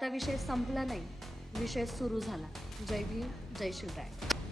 आता विषय संपला नाही, विषय सुरू झाला. जय भीम, जय शिवराय.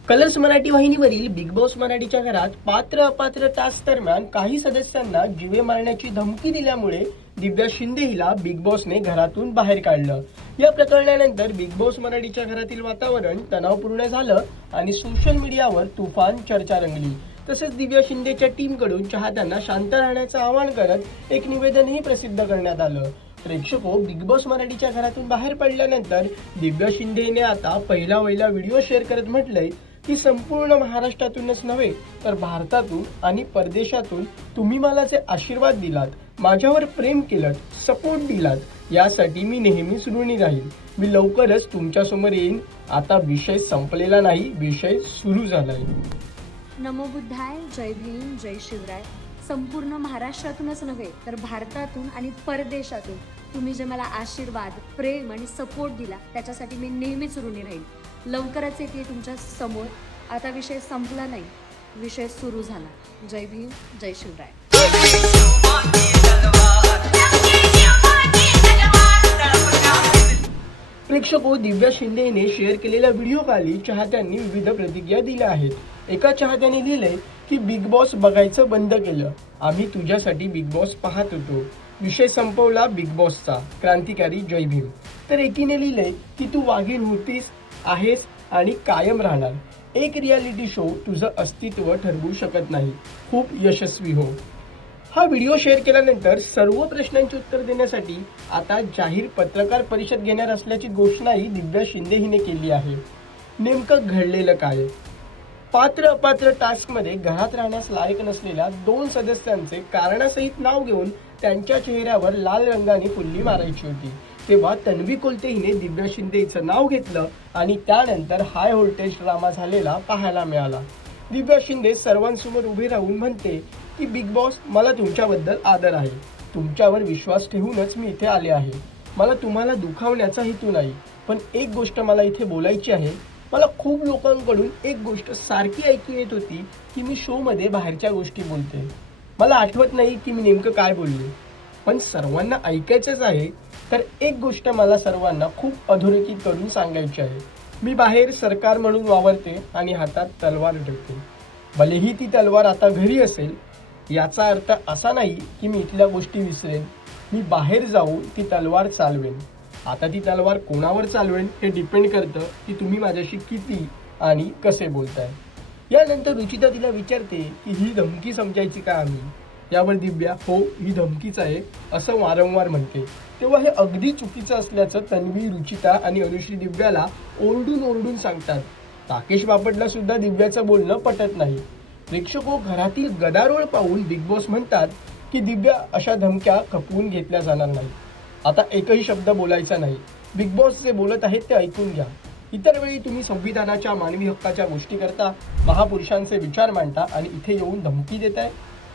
कलर्स मराठी वाहिनीवरील बिग बॉस मराठीच्या घरात पात्र अपात्र टास्क दरम्यान काही सदस्यांना जीवे मारण्याची धमकी दिल्यामुळे दिव्या शिंदे हिला बिग बॉसने घरातून बाहेर काढलं. या प्रकरणानंतर बिग बॉस मराठीच्या घरातील वातावरण तणावपूर्ण झालं आणि सोशल मीडियावर तुफान चर्चा रंगली. तसेच दिव्या शिंदेच्या टीमकडून चाहत्यांना शांत राहण्याचं आवाहन करत एक निवेदनही प्रसिद्ध करण्यात आलं. प्रेक्षको, बिग बॉस मराठीच्या घरातून बाहेर पडल्यानंतर दिव्या शिंदेने आता पहिला व्हिडिओ शेअर करत म्हटलंय की संपूर्ण महाराष्ट्रातूनच नव्हे तर भारतातून आणि परदेशातून तुम्ही मला जे आशीर्वाद दिलात, माझ्यावर प्रेम केलं, सपोर्ट दिलात, यासाठी मी नेहमीच ऋणी राहील. मी लवकरच तुमच्या समोर येईन. आता विषय संपलेला नाही, विषय सुरू झालाय. नमो बुद्धाय. जय भीम, जय शिवराय. संपूर्ण महाराष्ट्रातूनच नव्हे तर भारतातून आणि परदेशातून तुम्ही जे मला आशीर्वाद, प्रेम आणि सपोर्ट दिला त्याच्यासाठी मी नेहमीच ऋणी राहील. लवकरच येते तुमच्या समोर. आता विषय संपला नाही, विषय सुरू झाला. जय भीम, जय शिवराय. प्रेक्षको, दिव्या शिंदेने शेअर केलेल्या व्हिडिओ खाली चाहत्यांनी विविध प्रतिक्रिया दिल्या आहेत. एका चाहत्याने लिहिलंय की बिग बॉस बघायचं बंद केलं, आम्ही तुझ्यासाठी बिग बॉस पाहत होतो, विषय संपवला बिग बॉसचा, क्रांतिकारी जय भीम. तर एकीने लिहिलंय की तू वाघीण होतीस, आहेस आणि कायम राहणार. एक रियालिटी शो तुझं अस्तित्व ठरवू शकत नाही, खूप यशस्वी हो. हा व्हिडिओ शेअर केल्यानंतर सर्व प्रश्नांची उत्तर देण्यासाठी आता जाहीर पत्रकार परिषद घेणार असल्याची घोषणाही दिव्या शिंदे हिने केली आहे. नेमकं घडलेलं काय? पात्र अपात्र टास्कमध्ये घरात राहण्यास लायक नसलेल्या 2 सदस्यांचे कारणासहित नाव घेऊन त्यांच्या चेहऱ्यावर लाल रंगाने फुल्ली मारायची होती. तेव्हा तन्वी कोलते हिने दिव्या शिंदेचं नाव घेतलं आणि त्यानंतर हाय व्होल्टेज ड्रामा झालेला पाहायला मिळाला. दिव्या शिंदे सर्वांसमोर उभी राहून म्हणते की बिग बॉस, मला तुमच्याबद्दल आदर आहे, तुमच्यावर विश्वास ठेवूनच मी इथे आले आहे. मला तुम्हाला दुखावण्याचा हेतू नाही, पण एक गोष्ट मला इथे बोलायची आहे. मला खूप लोकांकडून एक गोष्ट सारखी ऐकू येत होती की मी शो मध्ये बाहेरच्या गोष्टी बोलते. मला आठवत नाही की मी नेमकं काय बोलले, पण सर्वांना ऐकायचंच आहे तर एक गोष्ट मला सर्वांना खूप अधोरेखित करून सांगायची आहे. मी बाहेर सरकार म्हणून वावरते आणि हातात तलवार ठेवते. भलेही ती तलवार आता घरी असेल, याचा अर्थ असा नाही की मी इथल्या गोष्टी विसरेन. मी बाहेर जाऊन ती तलवार चालवेन. आता ती तलवार कोणावर चालवेन हे डिपेंड करतं की तुम्ही माझ्याशी किती आणि कसे बोलताय. यानंतर रुचिता तिला विचारते की ही धमकी समजायची का आम्ही? यावर दिव्या, हो ही धमकीच आहे, असं वारंवार म्हणते. तेव्हा हे अगदी चुकीचं असल्याचं तन्वी, रुचिता आणि अनुश्री दिव्याला ओरडून सांगतात. राकेश बापटला सुद्धा दिव्याचं बोलणं पटत नाही. प्रेक्षको, घरातील गदारोळ पाहून बिग बॉस म्हणतात की दिव्या, अशा धमक्या खपवून घेतल्या जाणार नाही. आता एकही शब्द बोलायचा नाही. बिग बॉस जे बोलत आहेत ते ऐकून घ्या. इतर वेळी तुम्ही संविधानाच्या, मानवी हक्काच्या गोष्टी करता, महापुरुषांचे विचार मांडता आणि इथे येऊन धमकी देताय.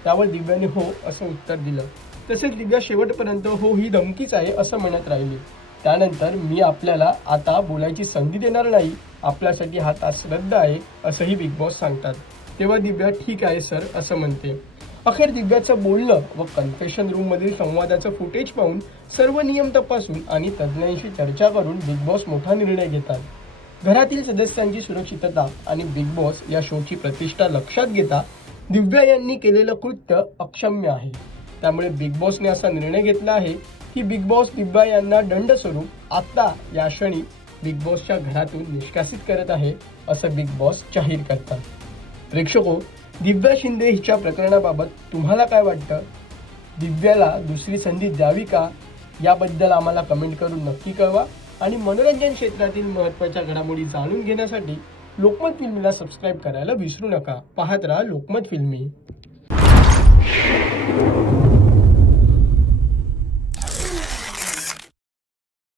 त्यावर दिव्याने हो असं उत्तर दिलं. तसेच दिव्या शेवटपर्यंत हो ही धमकीच आहे असं म्हणत राहिली. त्यानंतर मी आपल्याला आता बोलायची संधी देणार नाही, आपल्यासाठी हा तास रद्द आहे असंही बिग बॉस सांगतात. तेव्हा दिव्या ठीक आहे सर असं म्हणते. अखेर दिव्याचं बोलणं व कन्फेशन रूम मधील संवादाचं फुटेज पाहून सर्व नियम तपासून आणि तज्ज्ञांशी चर्चा करून बिग बॉस मोठा निर्णय घेतात. घरातील सदस्यांची सुरक्षितता आणि बिग बॉस या शोची प्रतिष्ठा लक्षात घेता दिव्या यांनी केलेलं कृत्य अक्षम्य आहे. त्यामुळे बिग बॉसने असा निर्णय घेतला आहे की बिग बॉस दिव्या यांना दंड स्वरूप आता या क्षणी बिग बॉसच्या घरातून निष्कासित करत आहे असं बिग बॉस जाहीर करतात. प्रेक्षको, दिव्या शिंदे हिच्या प्रकरणाबाबत तुम्हाला काय वाटतं? दिव्याला दुसरी संधी द्यावी का? याबद्दल आम्हाला कमेंट करून नक्की कळवा आणि मनोरंजन क्षेत्रातील महत्त्वाच्या घडामोडी जाणून घेण्यासाठी लोकमत फिल्मीला सबस्क्राईब करायला विसरू नका. पाहत राहा लोकमत फिल्मी.